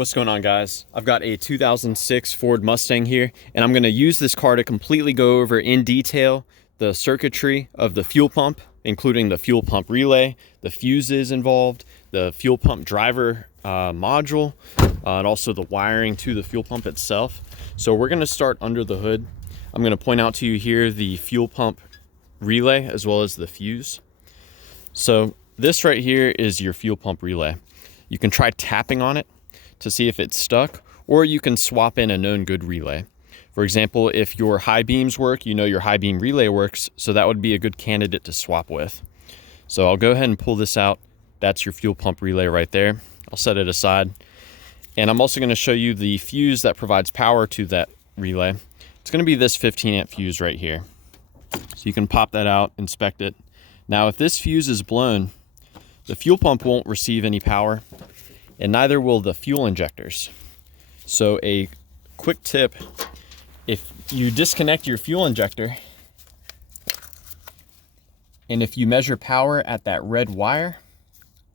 What's going on, guys? I've got a 2006 Ford Mustang here, and I'm going to use this car to completely go over in detail the circuitry of the fuel pump, including the fuel pump relay, the fuses involved, the fuel pump driver module, and also the wiring to the fuel pump itself. So we're going to start under the hood. I'm going to point out to you here the fuel pump relay as well as the fuse. So this right here is your fuel pump relay. You can try tapping on it to see if it's stuck, or you can swap in a known good relay. For example, if your high beams work, you know your high beam relay works, so that would be a good candidate to swap with. So I'll go ahead and pull this out. That's your fuel pump relay right there. I'll set it aside. And I'm also going to show you the fuse that provides power to that relay. It's going to be this 15 amp fuse right here. So you can pop that out, inspect it. Now, if this fuse is blown, the fuel pump won't receive any power, and neither will the fuel injectors. So a quick tip, if you disconnect your fuel injector, and if you measure power at that red wire,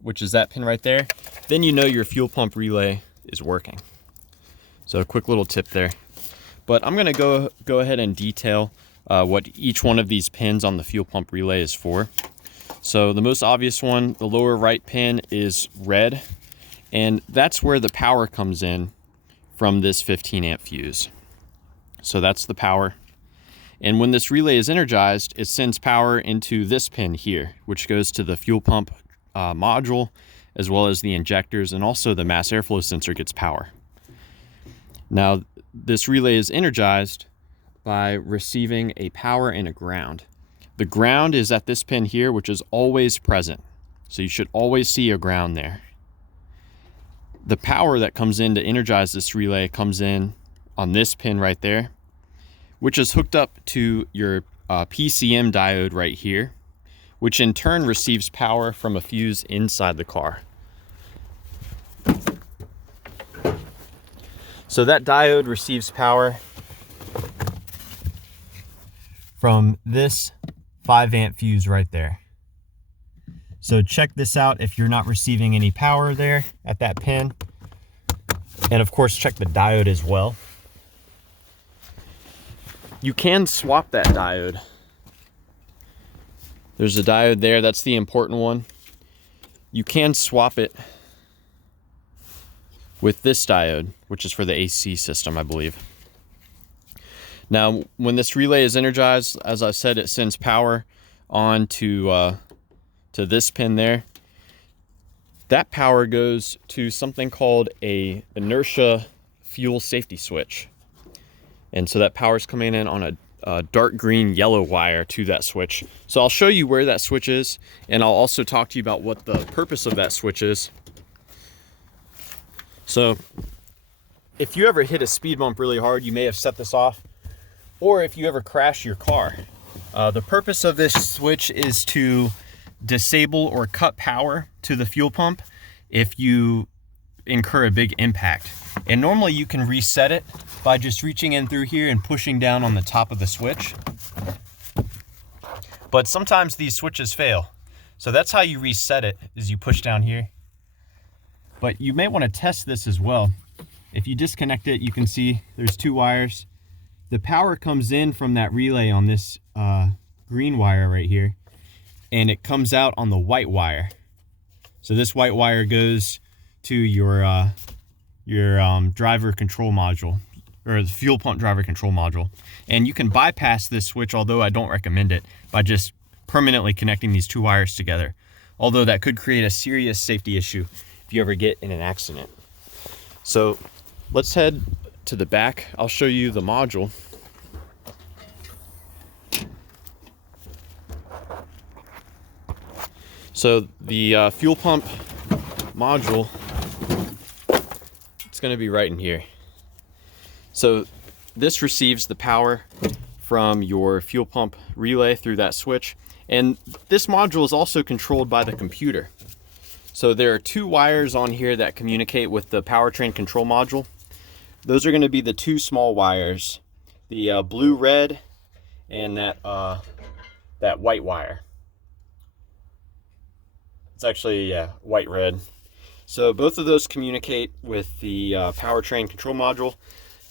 which is that pin right there, then you know your fuel pump relay is working. So a quick little tip there. But I'm gonna go ahead and detail what each one of these pins on the fuel pump relay is for. So the most obvious one, the lower right pin, is red. And that's where the power comes in from this 15 amp fuse. So that's the power. And when this relay is energized, it sends power into this pin here, which goes to the fuel pump module, as well as the injectors, and also the mass airflow sensor gets power. Now, this relay is energized by receiving a power and a ground. The ground is at this pin here, which is always present. So you should always see a ground there. The power that comes in to energize this relay comes in on this pin right there, which is hooked up to your PCM diode right here, which in turn receives power from a fuse inside the car. So that diode receives power from this 5 amp fuse right there. So check this out if you're not receiving any power there at that pin. And of course, check the diode as well. You can swap that diode. There's a diode there, that's the important one. You can swap it with this diode, which is for the AC system, I believe. Now, when this relay is energized, as I said, it sends power on to this pin there. That power goes to something called a Inertia fuel safety switch. And so that power is coming in on a dark green yellow wire to that switch. So I'll show you where that switch is, and I'll also talk to you about what the purpose of that switch is. So if you ever hit a speed bump really hard, you may have set this off, or if you ever crash your car. The purpose of this switch is to disable or cut power to the fuel pump if you incur a big impact. And normally you can reset it by just reaching in through here and pushing down on the top of the switch. But sometimes these switches fail. So that's how you reset it, is you push down here. But you may want to test this as well. If you disconnect it, you can see there's 2 wires. The power comes in from that relay on this green wire right here, and it comes out on the white wire. So this white wire goes to your driver control module, or the fuel pump driver control module. And you can bypass this switch, although I don't recommend it, by just permanently connecting these 2 wires together. Although that could create a serious safety issue if you ever get in an accident. So let's head to the back. I'll show you the module. So the fuel pump module, it's going to be right in here. So this receives the power from your fuel pump relay through that switch. And this module is also controlled by the computer. So there are 2 wires on here that communicate with the powertrain control module. Those are going to be the 2 small wires, the blue-red and that white wire. It's actually, yeah, white-red. So both of those communicate with the powertrain control module.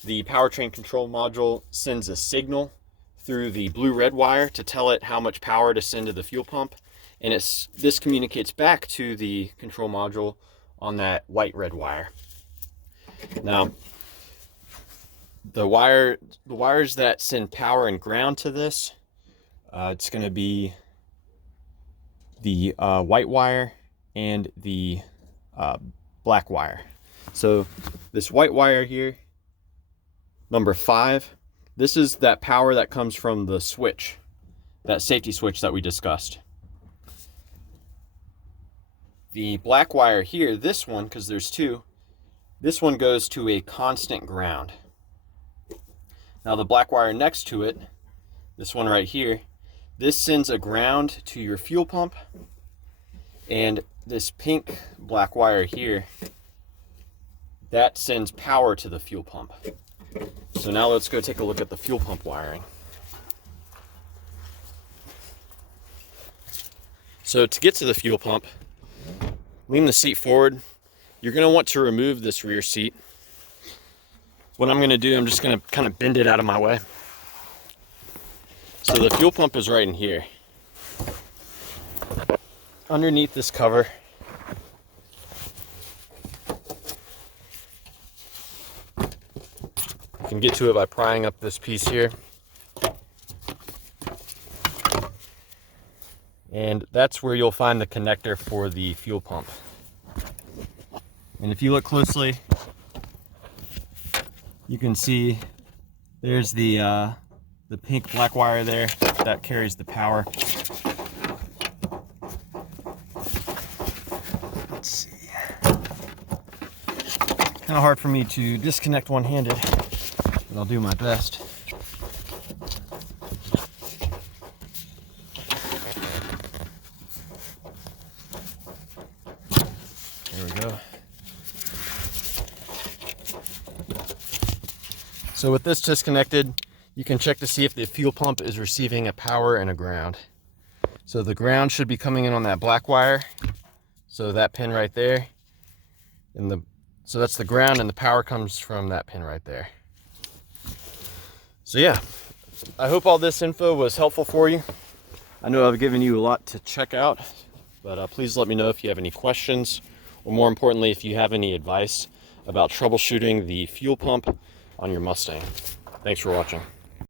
The powertrain control module sends a signal through the blue-red wire to tell it how much power to send to the fuel pump, and this communicates back to the control module on that white-red wire. Now, the wires that send power and ground to this, it's going to be the white wire and the black wire. So this white wire here, number 5, this is that power that comes from the switch, that safety switch that we discussed. The black wire here, this one, because there's 2, this one goes to a constant ground. Now the black wire next to it, this one right here, this sends a ground to your fuel pump, and this pink black wire here, that sends power to the fuel pump. So now let's go take a look at the fuel pump wiring. So to get to the fuel pump, lean the seat forward. You're going to want to remove this rear seat. What I'm going to do, I'm just going to kind of bend it out of my way. So the fuel pump is right in here. Underneath this cover, you can get to it by prying up this piece here. And that's where you'll find the connector for the fuel pump. And if you look closely, you can see there's the pink black wire there that carries the power. Let's see. Kind of hard for me to disconnect one-handed, but I'll do my best. There we go. So with this disconnected, you can check to see if the fuel pump is receiving a power and a ground. So the ground should be coming in on that black wire. So that pin right there. So that's the ground, and the power comes from that pin right there. So yeah, I hope all this info was helpful for you. I know I've given you a lot to check out, but please let me know if you have any questions, or more importantly, if you have any advice about troubleshooting the fuel pump on your Mustang. Thanks for watching.